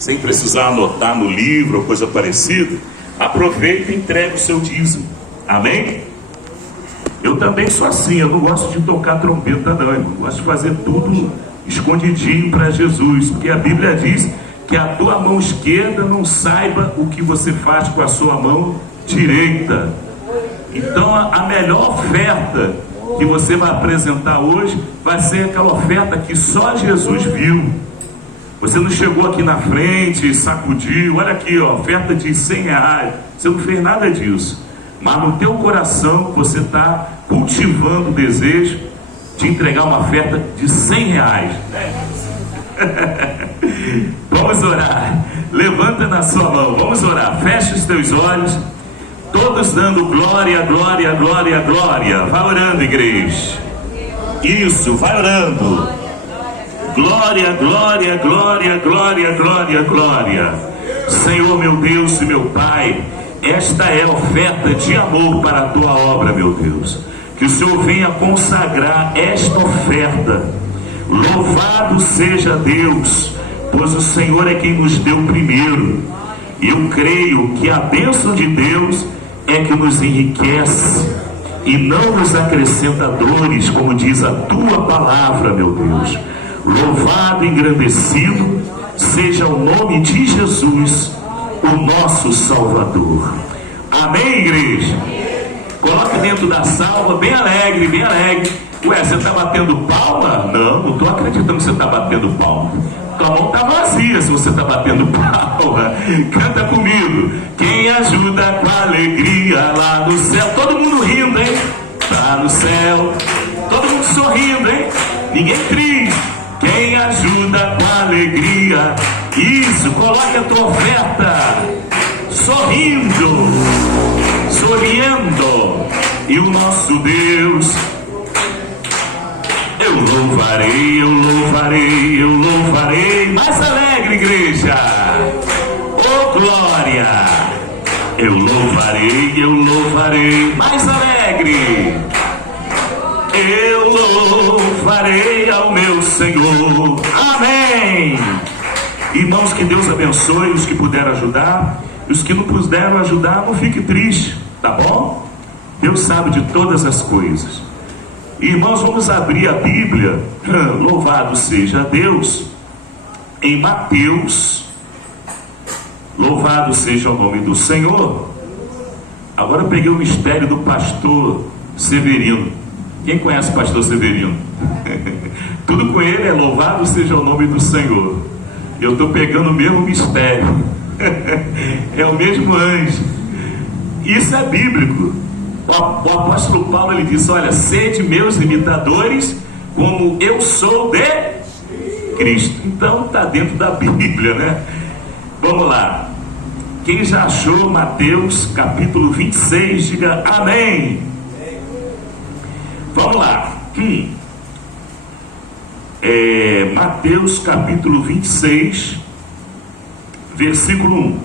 sem precisar anotar no livro ou coisa parecida, aproveita e entrega o seu dízimo. Amém? Eu também sou assim, eu não gosto de tocar trombeta não, eu gosto de fazer tudo escondidinho para Jesus, porque a Bíblia diz que a tua mão esquerda não saiba o que você faz com a sua mão direita. Então a melhor oferta que você vai apresentar hoje vai ser aquela oferta que só Jesus viu. Você não chegou aqui na frente e sacudiu, olha aqui, ó, oferta de 100 reais, você não fez nada disso, mas no teu coração você está cultivando o desejo de entregar uma oferta de 100 reais. Vamos orar, levanta na sua mão, vamos orar, fecha os teus olhos, todos dando glória, glória, glória, glória. Vai orando, igreja. Isso, vai orando. Glória, glória, glória, glória, glória, glória. Senhor, meu Deus e meu Pai, esta é a oferta de amor para a tua obra, meu Deus. Que o Senhor venha consagrar esta oferta. Louvado seja Deus, pois o Senhor é quem nos deu primeiro. Eu creio que a bênção de Deus é que nos enriquece e não nos acrescenta dores, como diz a tua palavra, meu Deus. Louvado e engrandecido seja o nome de Jesus, o nosso Salvador. Amém, igreja? Coloca dentro da salva, bem alegre, bem alegre. Ué, você está batendo palma? Não estou acreditando que você está batendo palma. Tua mão está vazia se você está batendo palma. Canta comigo. Quem ajuda com alegria lá no céu. Todo mundo rindo, hein? Tá no céu. Todo mundo sorrindo, hein? Ninguém triste. Quem ajuda com alegria. Isso, coloque a tua oferta. Sorrindo. Sorrindo. E o nosso Deus, eu louvarei, eu louvarei, eu louvarei. Mais alegre, igreja. Oh, glória. Eu louvarei. Mais alegre. Eu louvarei ao meu Senhor. Amém. Irmãos, que Deus abençoe os que puderam ajudar. E os que não puderam ajudar, não fique triste, tá bom? Deus sabe de todas as coisas. Irmãos, vamos abrir a Bíblia, louvado seja Deus, em Mateus. Louvado seja o nome do Senhor. Agora eu peguei o mistério do pastor Severino. Quem conhece o pastor Severino? Tudo com ele é louvado seja o nome do Senhor. Eu estou pegando o mesmo mistério. É o mesmo anjo. Isso é bíblico. O apóstolo Paulo, ele diz, olha, sede meus imitadores, como eu sou de Cristo. Então está dentro da Bíblia, né? Vamos lá. Quem já achou Mateus capítulo 26, diga amém. Vamos lá. Mateus capítulo 26, versículo 1.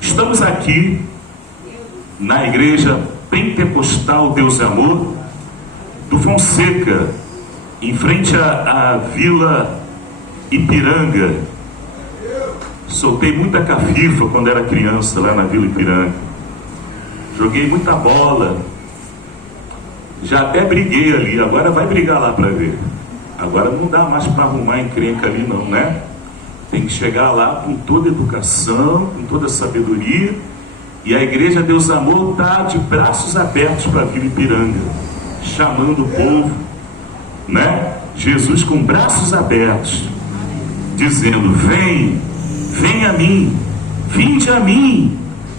Estamos aqui na igreja Pentecostal Deus e Amor do Fonseca, em frente à Vila Ipiranga. Soltei muita cafifa quando era criança lá na Vila Ipiranga. Joguei muita bola. Já até briguei ali. Agora vai brigar lá para ver. Agora não dá mais para arrumar encrenca ali não, né? Tem que chegar lá com toda educação, com toda sabedoria. E a igreja Deus Amor está de braços abertos para a Vila Ipiranga, chamando o povo, né? Jesus com braços abertos, dizendo, vem a mim, vinde a mim,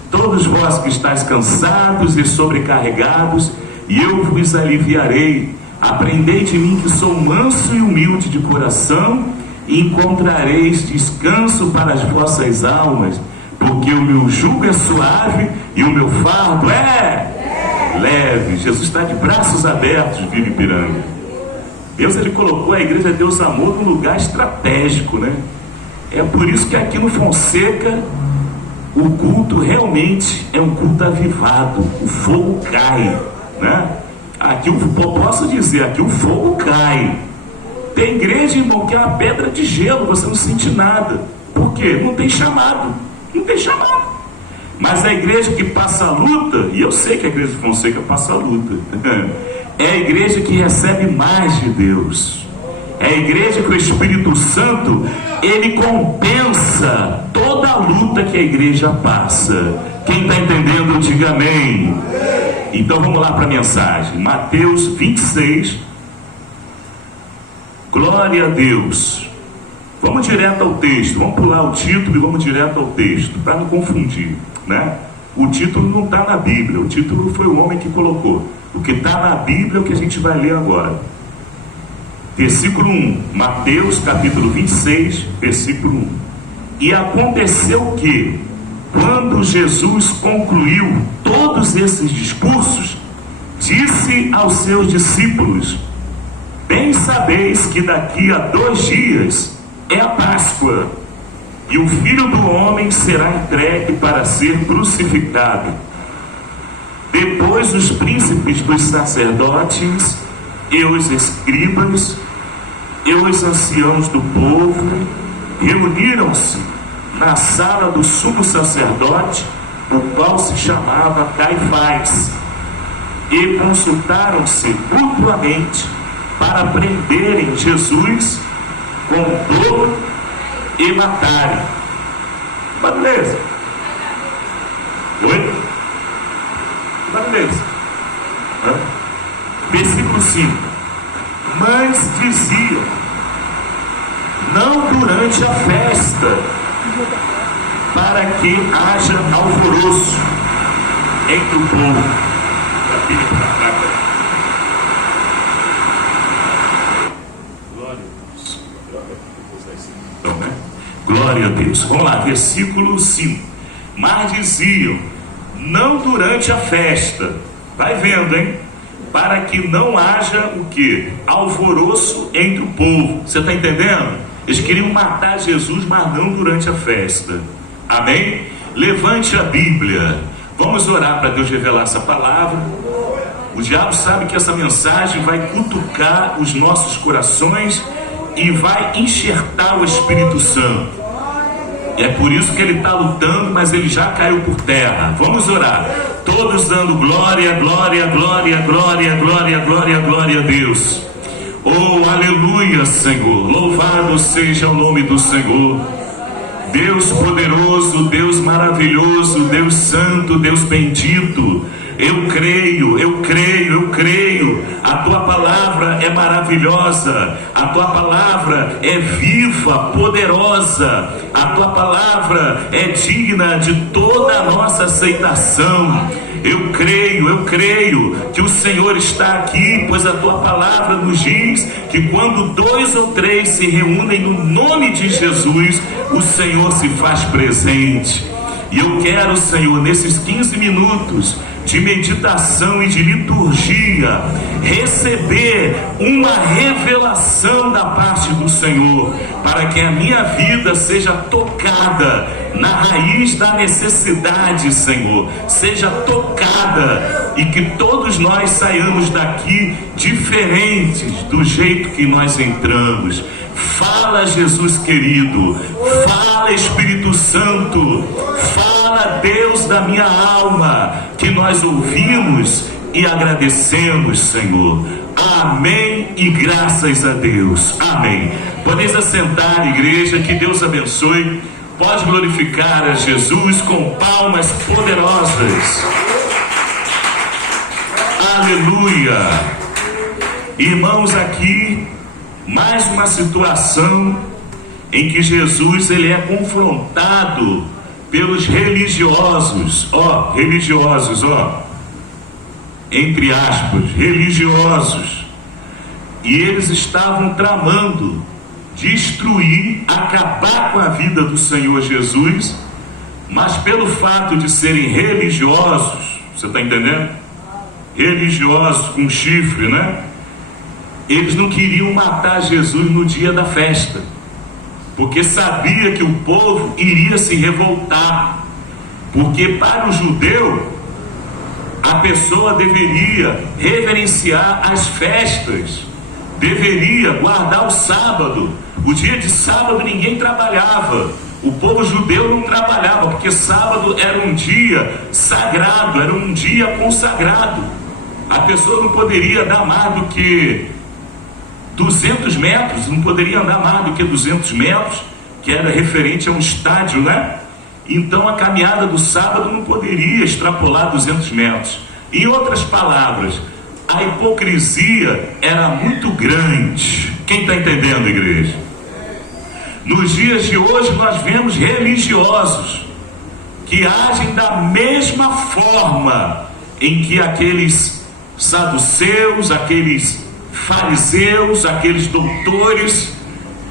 todos vós que estáis cansados e sobrecarregados, e eu vos aliviarei. Aprendei de mim que sou manso e humilde de coração, e encontrareis descanso para as vossas almas, porque o meu jugo é suave e o meu fardo é leve. Jesus está de braços abertos, Vila Ipiranga. Deus, ele colocou a igreja Deus Amor num lugar estratégico, né? É por isso que aqui no Fonseca o culto realmente é um culto avivado. O fogo cai, né? Aqui eu posso dizer, aqui o fogo cai. Tem igreja, irmão, que é uma pedra de gelo, você não sente nada. Por quê? Não tem chamado. Não tem chamado. Mas a igreja que passa a luta, e eu sei que a igreja de Fonseca passa a luta, é a igreja que recebe mais de Deus. É a igreja que o Espírito Santo, ele compensa toda a luta que a igreja passa. Quem está entendendo, diga amém. Então vamos lá para a mensagem. Mateus 26. Glória a Deus. Vamos direto ao texto. Vamos pular o título e vamos direto ao texto, para não confundir, né? O título não está na Bíblia. O título foi o homem que colocou. O que está na Bíblia é o que a gente vai ler agora. Versículo 1, Mateus capítulo 26, versículo 1. E aconteceu que, quando Jesus concluiu todos esses discursos, disse aos seus discípulos: bem sabeis que daqui a 2 dias é a Páscoa, e o Filho do Homem será entregue para ser crucificado. Depois os príncipes dos sacerdotes e os escribas e os anciãos do povo reuniram-se na sala do sumo sacerdote, o qual se chamava Caifás, e consultaram-se mutuamente para prenderem Jesus com dor e matarem. Beleza? Oi? Beleza? Versículo 5. Mas diziam: não durante a festa, para que haja alvoroço entre o povo. Glória a Deus. Glória a Deus. Vamos lá, versículo 5. Mas diziam: não durante a festa. Vai vendo, hein? Para que não haja o que? Alvoroço entre o povo. Você está entendendo? Eles queriam matar Jesus, mas não durante a festa. Amém? Levante a Bíblia. Vamos orar para Deus revelar essa palavra. O diabo sabe que essa mensagem vai cutucar os nossos corações e vai enxertar o Espírito Santo. E é por isso que ele está lutando, mas ele já caiu por terra. Vamos orar. Todos dando glória, glória, glória, glória, glória, glória, glória a Deus. Oh, aleluia, Senhor. Louvado seja o nome do Senhor. Deus poderoso, Deus maravilhoso, Deus santo, Deus bendito. Eu creio, eu creio, eu creio. A tua palavra é maravilhosa. A tua palavra é viva, poderosa. A tua palavra é digna de toda a nossa aceitação. Eu creio que o Senhor está aqui, pois a tua palavra nos diz que quando 2 ou 3 se reúnem no nome de Jesus, o Senhor se faz presente. E eu quero, Senhor, nesses 15 minutos de meditação e de liturgia, receber uma revelação da parte do Senhor, para que a minha vida seja tocada na raiz da necessidade, Senhor, seja tocada, e que todos nós saiamos daqui diferentes do jeito que nós entramos. Fala, Jesus querido, fala, Espírito Santo, fala, Deus da minha alma, que nós ouvimos e agradecemos, Senhor. Amém e graças a Deus. Amém. Podeis assentar, igreja, que Deus abençoe. Pode glorificar a Jesus com palmas poderosas. Aleluia. Irmãos, aqui mais uma situação em que Jesus ele é confrontado pelos religiosos, entre aspas, religiosos, e eles estavam tramando destruir, acabar com a vida do Senhor Jesus, mas pelo fato de serem religiosos, você está entendendo? Religiosos com chifre, né? Eles não queriam matar Jesus no dia da festa, porque sabia que o povo iria se revoltar, porque para o judeu a pessoa deveria reverenciar as festas, deveria guardar o sábado. O dia de sábado ninguém trabalhava, O povo judeu não trabalhava, porque sábado era um dia sagrado, era um dia consagrado. A pessoa não poderia andar mais do que 200 metros, não poderia andar mais do que 200 metros, que era referente a um estádio, né? Então a caminhada do sábado não poderia extrapolar 200 metros. Em outras palavras, a hipocrisia era muito grande. Quem está entendendo, igreja? Nos dias de hoje nós vemos religiosos que agem da mesma forma em que aqueles saduceus, aqueles fariseus, aqueles doutores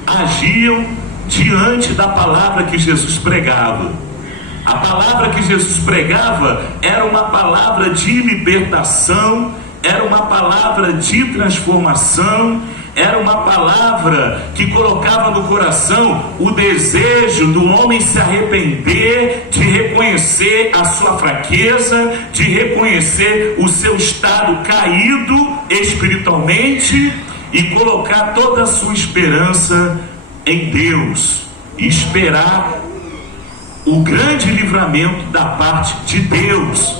agiam diante da palavra que Jesus pregava. A palavra que Jesus pregava era uma palavra de libertação, era uma palavra de transformação, era uma palavra que colocava no coração o desejo do homem se arrepender, de reconhecer a sua fraqueza, de reconhecer o seu estado caído espiritualmente e colocar toda a sua esperança em Deus e esperar o grande livramento da parte de Deus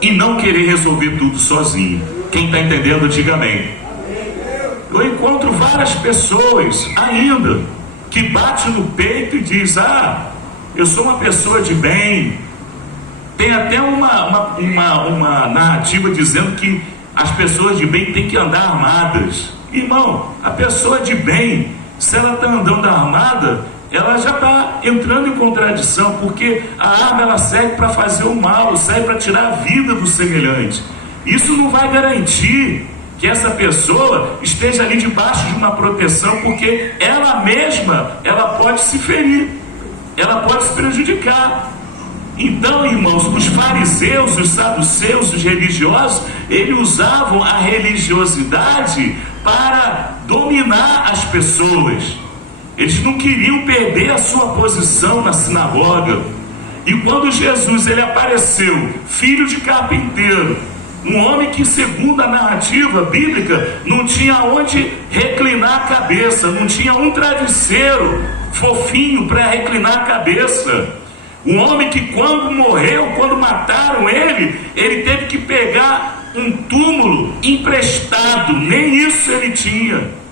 e não querer resolver tudo sozinho. Quem está entendendo, diga amém. Eu encontro várias pessoas ainda que batem no peito e diz: eu sou uma pessoa de bem. Tem até uma narrativa dizendo que as pessoas de bem têm que andar armadas. Irmão, a pessoa de bem, se ela está andando armada, ela já está entrando em contradição, porque a arma ela serve para fazer o mal, serve para tirar a vida do semelhante. Isso não vai garantir que essa pessoa esteja ali debaixo de uma proteção, porque ela mesma, ela pode se ferir, ela pode se prejudicar. Então, irmãos, os fariseus, os saduceus, os religiosos, eles usavam a religiosidade para dominar as pessoas. Eles não queriam perder a sua posição na sinagoga. E quando Jesus ele apareceu, filho de carpinteiro, um homem que, segundo a narrativa bíblica, não tinha onde reclinar a cabeça, não tinha um travesseiro fofinho para reclinar a cabeça. Um homem que, quando morreu, quando mataram ele teve que pegar um túmulo emprestado, nem isso ele tinha.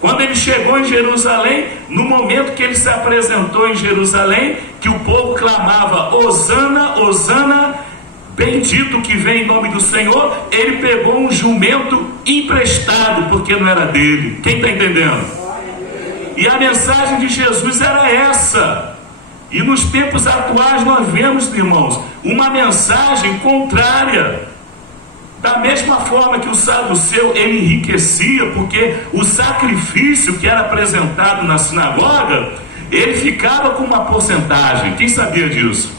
Quando ele chegou em Jerusalém, no momento que ele se apresentou em Jerusalém, que o povo clamava: Hosana, Hosana, bendito que vem em nome do Senhor, ele pegou um jumento emprestado, porque não era dele. Quem está entendendo? E a mensagem de Jesus era essa. E nos tempos atuais nós vemos, irmãos, uma mensagem contrária. Da mesma forma que o saduceu ele enriquecia, porque o sacrifício que era apresentado na sinagoga, ele ficava com uma porcentagem. Quem sabia disso?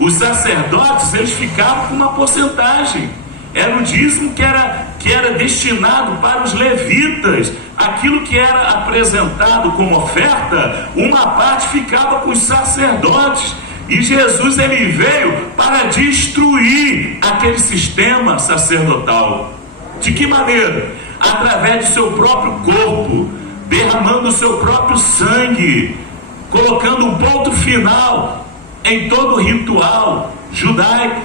Os sacerdotes, eles ficavam com uma porcentagem. Era o dízimo que era destinado para os levitas. Aquilo que era apresentado como oferta, uma parte ficava com os sacerdotes. E Jesus ele veio para destruir aquele sistema sacerdotal. De que maneira? Através do seu próprio corpo, derramando o seu próprio sangue, colocando um ponto final em todo o ritual judaico.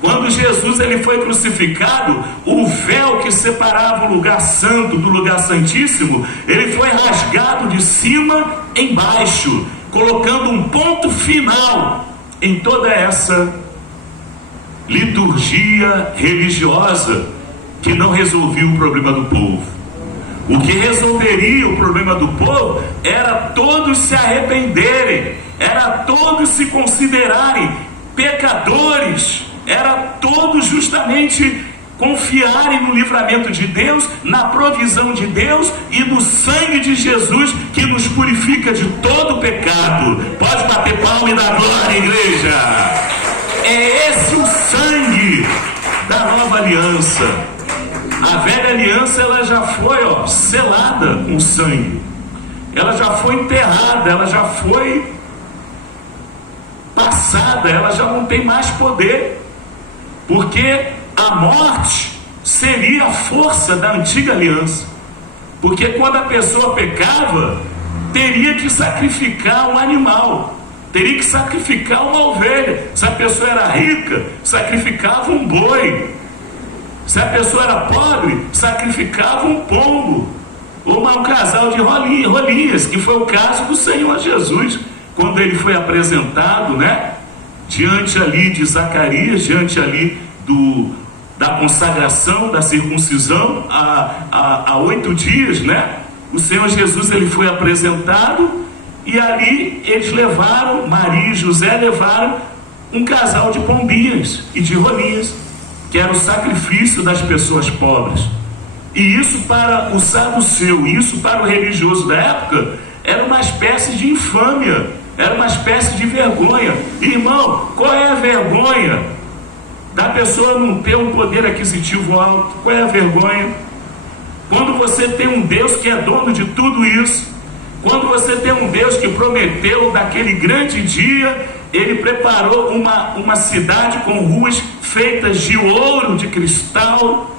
Quando Jesus ele foi crucificado, o véu que separava o lugar santo do lugar santíssimo, ele foi rasgado de cima embaixo, colocando um ponto final em toda essa liturgia religiosa que não resolvia o problema do povo. O que resolveria o problema do povo era todos se arrependerem, era todos se considerarem pecadores, era todos justamente confiarem no livramento de Deus, na provisão de Deus e no sangue de Jesus que nos purifica de todo pecado. Pode bater palma e dar glória, igreja. É esse o sangue da nova aliança. A velha aliança ela já foi selada com sangue, ela já foi enterrada, ela já foi passada, ela já não tem mais poder, porque a morte seria a força da antiga aliança. Porque quando a pessoa pecava, teria que sacrificar um animal, teria que sacrificar uma ovelha. Se a pessoa era rica, sacrificava um boi. Se a pessoa era pobre, sacrificava um pombo, ou um casal de rolinhas, que foi o caso do Senhor Jesus, quando ele foi apresentado, né, diante ali de Zacarias, diante ali da consagração, da circuncisão, há 8 dias, né? O Senhor Jesus, ele foi apresentado, e ali eles levaram, Maria e José levaram um casal de pombinhas e de rolinhas, que era o sacrifício das pessoas pobres. E isso para o saduceu, isso para o religioso da época, era uma espécie de infâmia, era uma espécie de vergonha. Irmão, qual é a vergonha da pessoa não ter um poder aquisitivo alto? Qual é a vergonha? Quando você tem um Deus que é dono de tudo isso, quando você tem um Deus que prometeu daquele grande dia, ele preparou uma cidade com ruas feitas de ouro, de cristal.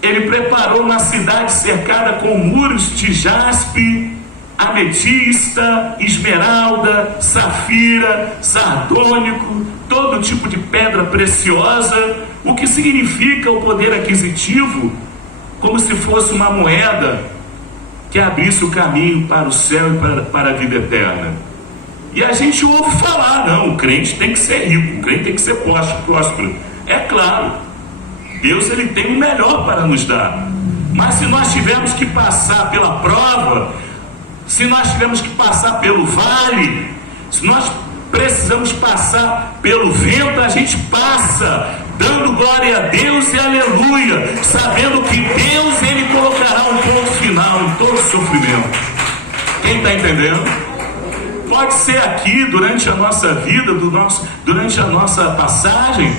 Ele preparou uma cidade cercada com muros de jaspe, ametista, esmeralda, safira, sardônico, todo tipo de pedra preciosa, o que significa o poder aquisitivo, como se fosse uma moeda que abrisse o caminho para o céu e para a vida eterna. E a gente ouve falar, não, o crente tem que ser rico, o crente tem que ser próspero. É claro, Deus, ele tem o melhor para nos dar. Mas se nós tivermos que passar pela prova, se nós tivermos que passar pelo vale, se nós precisamos passar pelo vento, a gente passa, dando glória a Deus e aleluia, sabendo que Deus, ele colocará um ponto final em todo sofrimento. Quem está entendendo? Pode ser aqui durante a nossa vida, durante a nossa passagem,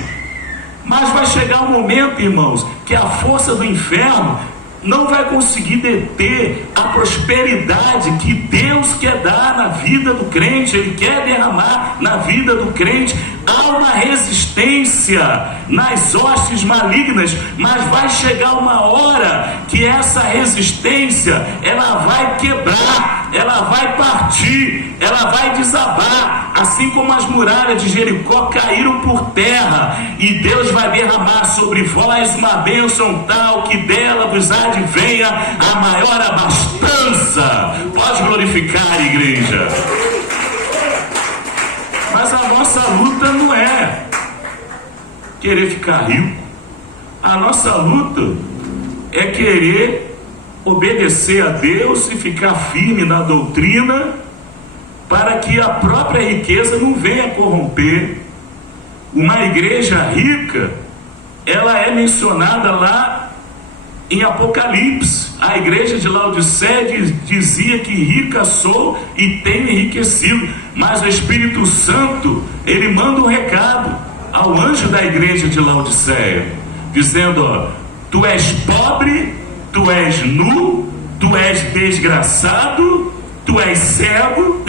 mas vai chegar um momento, irmãos, que a força do inferno não vai conseguir deter a prosperidade que Deus quer dar na vida do crente. Ele quer derramar na vida do crente. Há uma resistência nas hostes malignas, mas vai chegar uma hora que essa resistência, ela vai quebrar, ela vai partir, ela vai desabar, assim como as muralhas de Jericó caíram por terra, e Deus vai derramar sobre vós uma bênção tal que dela vos advenha a maior abastança. Pode glorificar, igreja. Mas a nossa luta não é querer ficar rico. A nossa luta é querer obedecer a Deus e ficar firme na doutrina, para que a própria riqueza não venha corromper. Uma igreja rica, ela é mencionada lá em Apocalipse. A igreja de Laodiceia dizia que rica sou e tenho enriquecido, mas o Espírito Santo, ele manda um recado ao anjo da igreja de Laodiceia, dizendo, ó, tu és pobre, tu és nu, tu és desgraçado, tu és cego.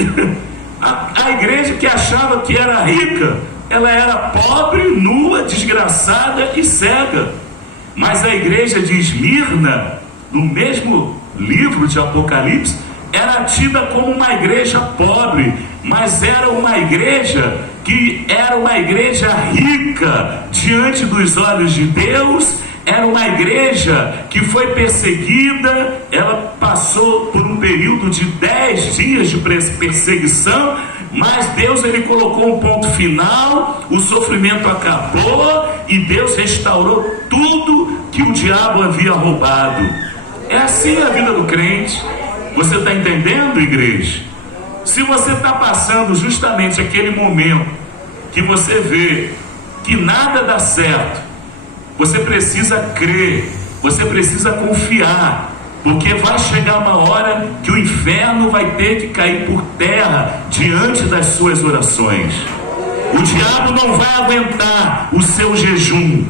A igreja que achava que era rica, ela era pobre, nua, desgraçada e cega. Mas a igreja de Esmirna, no mesmo livro de Apocalipse, era tida como uma igreja pobre, mas era uma igreja que era uma igreja rica diante dos olhos de Deus. Era uma igreja que foi perseguida, ela passou por um período de 10 dias de perseguição, mas Deus, ele colocou um ponto final, o sofrimento acabou e Deus restaurou tudo que o diabo havia roubado. É assim a vida do crente. Você está entendendo, igreja? Se você está passando justamente aquele momento que você vê que nada dá certo, você precisa crer, você precisa confiar, porque vai chegar uma hora que o inferno vai ter que cair por terra diante das suas orações. O diabo não vai aguentar o seu jejum.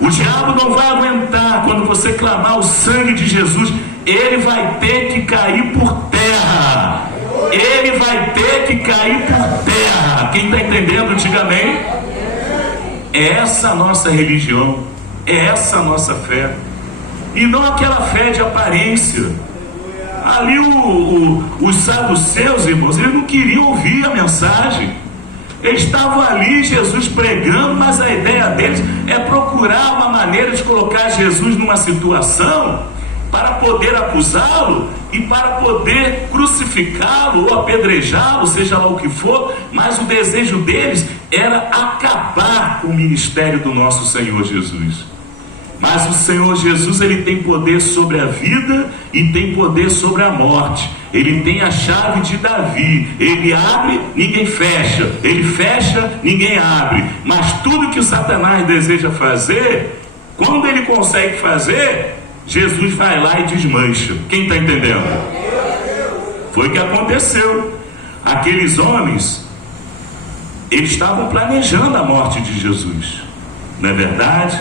O diabo não vai aguentar quando você clamar o sangue de Jesus. Ele vai ter que cair por terra. Ele vai ter que cair por terra. Quem está entendendo, diga amém. É essa a nossa religião, é essa a nossa fé, e não aquela fé de aparência. Ali os saduceus, irmãos, eles não queriam ouvir a mensagem. Eles estavam ali, Jesus pregando, mas a ideia deles é procurar uma maneira de colocar Jesus numa situação para poder acusá-lo e para poder crucificá-lo ou apedrejá-lo, seja lá o que for, mas o desejo deles era acabar com o ministério do nosso Senhor Jesus. Mas o Senhor Jesus, ele tem poder sobre a vida e tem poder sobre a morte. Ele tem a chave de Davi. Ele abre, ninguém fecha. Ele fecha, ninguém abre. Mas tudo que o Satanás deseja fazer, quando ele consegue fazer, Jesus vai lá e desmancha. Quem está entendendo? Foi o que aconteceu. Aqueles homens, eles estavam planejando a morte de Jesus, não é verdade?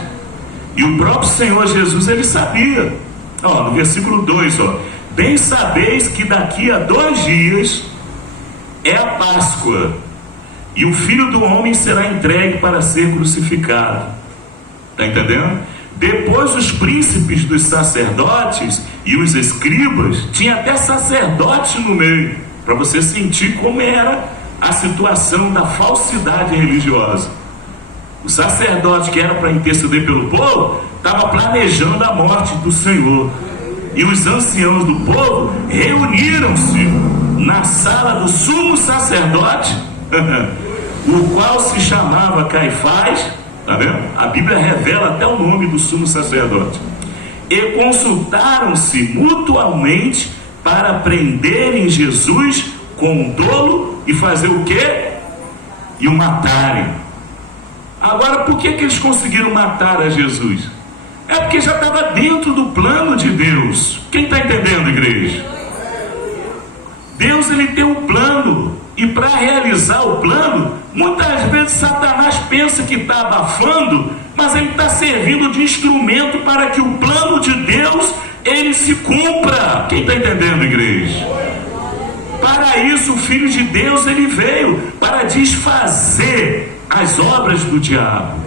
E o próprio Senhor Jesus, ele sabia. No versículo 2, bem sabeis que daqui a 2 dias é a Páscoa, e o Filho do Homem será entregue para ser crucificado. Está entendendo? Depois os príncipes dos sacerdotes e os escribas, tinha até sacerdote no meio, para você sentir como era a situação da falsidade religiosa. O sacerdote, que era para interceder pelo povo, estava planejando a morte do Senhor. E os anciãos do povo reuniram-se na sala do sumo sacerdote, o qual se chamava Caifás. Tá vendo? A Bíblia revela até o nome do sumo sacerdote. E consultaram-se mutuamente para prenderem Jesus com dolo e fazer o quê? E o matarem. Agora, por que eles conseguiram matar a Jesus? É porque já estava dentro do plano de Deus. Quem está entendendo, igreja? Deus, ele tem um plano, e para realizar o plano, muitas vezes Satanás pensa que está abafando, mas ele está servindo de instrumento para que o plano de Deus, ele se cumpra. Quem está entendendo, igreja? Para isso o Filho de Deus, ele veio para desfazer as obras do diabo.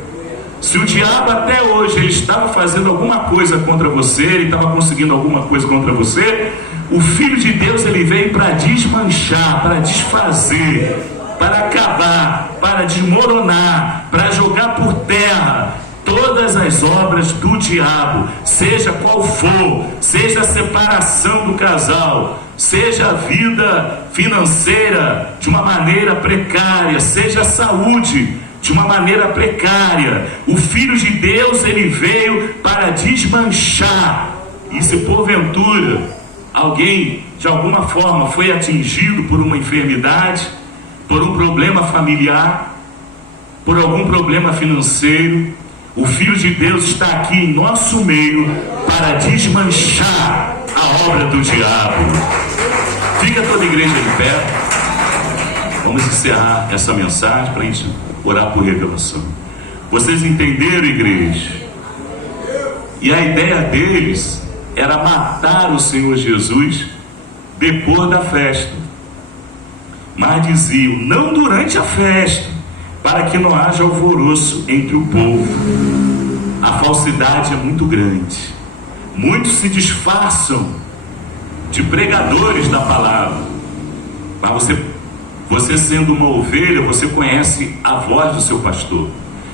Se o diabo até hoje ele estava fazendo alguma coisa contra você, ele estava conseguindo alguma coisa contra você, o Filho de Deus, ele veio para desmanchar, para desfazer, para acabar, para desmoronar, para jogar por terra todas as obras do diabo, seja qual for, seja a separação do casal, seja a vida financeira de uma maneira precária, seja a saúde de uma maneira precária. O Filho de Deus, ele veio para desmanchar. E se porventura alguém de alguma forma foi atingido por uma enfermidade, por um problema familiar, por algum problema financeiro, o Filho de Deus está aqui em nosso meio para desmanchar a obra do diabo. Fica toda a igreja de pé. Vamos encerrar essa mensagem para a gente orar por revelação. Vocês entenderam, igreja? E a ideia deles era matar o Senhor Jesus depois da festa. Mas diziam, não durante a festa, para que não haja alvoroço entre o povo. A falsidade é muito grande. Muitos se disfarçam de pregadores da palavra. Mas você sendo uma ovelha, você conhece a voz do seu pastor.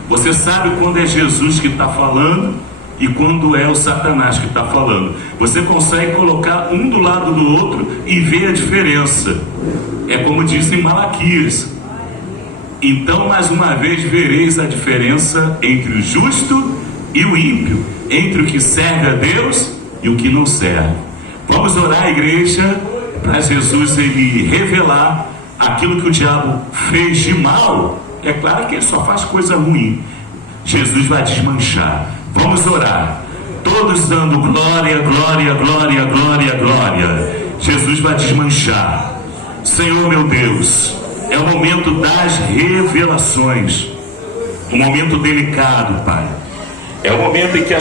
Você sabe quando é Jesus que está falando e quando é o Satanás que está falando. Você consegue colocar um do lado do outro e ver a diferença. É como diz em Malaquias. Então, mais uma vez, vereis a diferença entre o justo e o ímpio, entre o que serve a Deus e o que não serve. Vamos orar, igreja, para Jesus ele revelar aquilo que o diabo fez de mal. É claro que ele só faz coisa ruim. Jesus vai desmanchar. Vamos orar, todos dando glória, glória, glória, glória, glória. Jesus vai desmanchar. Senhor meu Deus, é o momento das revelações, um momento delicado, Pai. É o momento em que